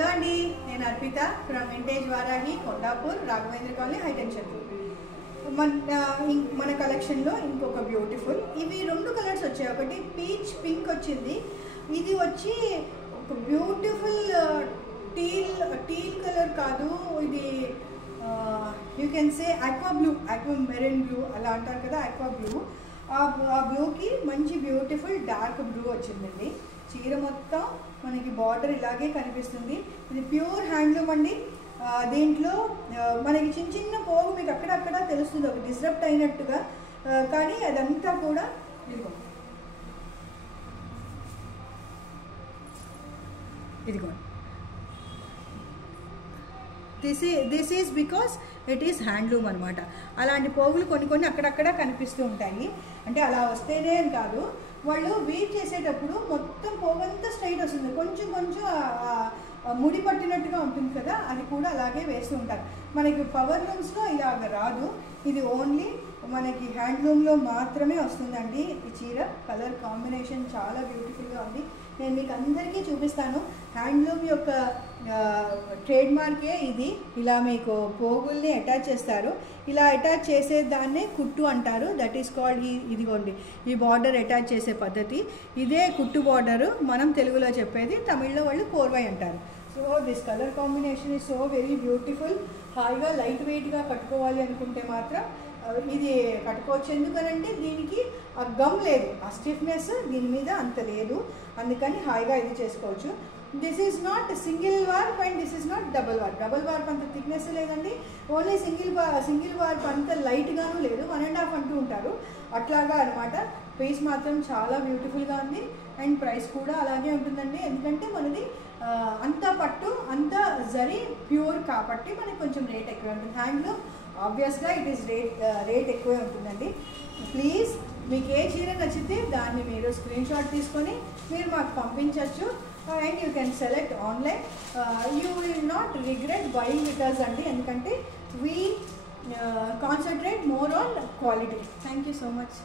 Hello అండి, నేను Arpita from vintage Varahi Kondapur Raghavendra colony high tension. మన కలెక్షన్లో ఇంకొక బ్యూటిఫుల్ ఇవి 2 కలర్స్ వచ్చాయి. ఒకటి పీచ్ పింక్ వచ్చింది, ఇది వచ్చి ఒక బ్యూటిఫుల్ టీల్ కలర్ కాదు, ఇది you can say aqua blue, aqua marine blue అలా అంటారు కదా, ఆక్వా బ్లూ. ఆ బ్లూకి మంచి బ్యూటిఫుల్ డార్క్ బ్లూ వచ్చిందండి. చీర మొత్తం మనకి బార్డర్ ఇలాగే కనిపిస్తుంది. ఇది ప్యూర్ హ్యాండ్లూమ్ అండి. దీంట్లో మనకి చిన్న చిన్న పోగు మీకు అక్కడక్కడ తెలుస్తుంది, ఒక డిస్రప్ట్ అయినట్టుగా, కానీ అదంతా కూడా ఇదిగో this is because it is handloom అనమాట. అలాంటి పోగులు కొన్ని అక్కడక్కడ కనిపిస్తూ ఉంటాయి. అంటే అలా వస్తేనే అని కాదు, వాళ్ళు వీవ్ చేసేటప్పుడు మొత్తం పోగంతా స్ట్రైట్ వస్తుంది, కొంచెం ముడి పట్టినట్టుగా ఉంటుంది కదా, అది కూడా అలాగే వేస్తూ ఉంటారు. మనకి పవర్ లూమ్స్లో ఇలాగ రాదు, ఇది ఓన్లీ మనకి హ్యాండ్లూమ్లో మాత్రమే వస్తుందండి. ఈ చీర కలర్ కాంబినేషన్ చాలా బ్యూటిఫుల్గా ఉంది. నేను మీకు అందరికీ చూపిస్తాను. హ్యాండ్లూమ్ యొక్క ట్రేడ్ మార్కే ఇది. ఇలా మీకు పోగుల్ని అటాచ్ చేస్తారు, ఇలా అటాచ్ చేసేదాన్నే కుట్టు అంటారు. దట్ ఈస్ కాల్డ్ ఇదిగోండి ఈ బార్డర్ అటాచ్ చేసే పద్ధతి, ఇదే కుట్టు బార్డరు. మనం తెలుగులో చెప్పేది, తమిళ్లో వాళ్ళు కోర్వై అంటారు. So this colour combination is so very beautiful. హాయిగా లైట్ వెయిట్గా కట్టుకోవాలి అనుకుంటే మాత్రం ఇది కట్టుకోవచ్చు. ఎందుకనంటే దీనికి ఆ గమ్ లేదు, ఆ స్టిఫ్నెస్ దీని మీద అంత లేదు, అందుకని హాయిగా ఇది చేసుకోవచ్చు. This is not single warp and this is not double warp అంత థిక్నెస్ లేదండి. ఓన్లీ సింగిల్ వార్ప్ అంత లైట్గాను లేదు, 1.5 అంటూ ఉంటారు, అట్లాగా అనమాట. పీస్ మాత్రం చాలా బ్యూటిఫుల్గా ఉంది అండ్ ప్రైస్ కూడా అలాగే ఉంటుందండి. ఎందుకంటే మనది అంతా పట్టు అంతా జరీ ప్యూర్ కాబట్టి మనకి కొంచెం రేట్ ఎక్కువ ఉంటుంది. హ్యాండ్లో ఆబ్వియస్గా ఇట్ ఈస్ రేట్ ఎక్కువే ఉంటుందండి. ప్లీజ్ మీకు ఏ చీర నచ్చితే దాన్ని మీరు స్క్రీన్ షాట్ తీసుకొని మీరు మాకు పంపించవచ్చు. And you can select online. You will not regret buying with us అండి, ఎందుకంటే we concentrate more on quality. Thank you so much.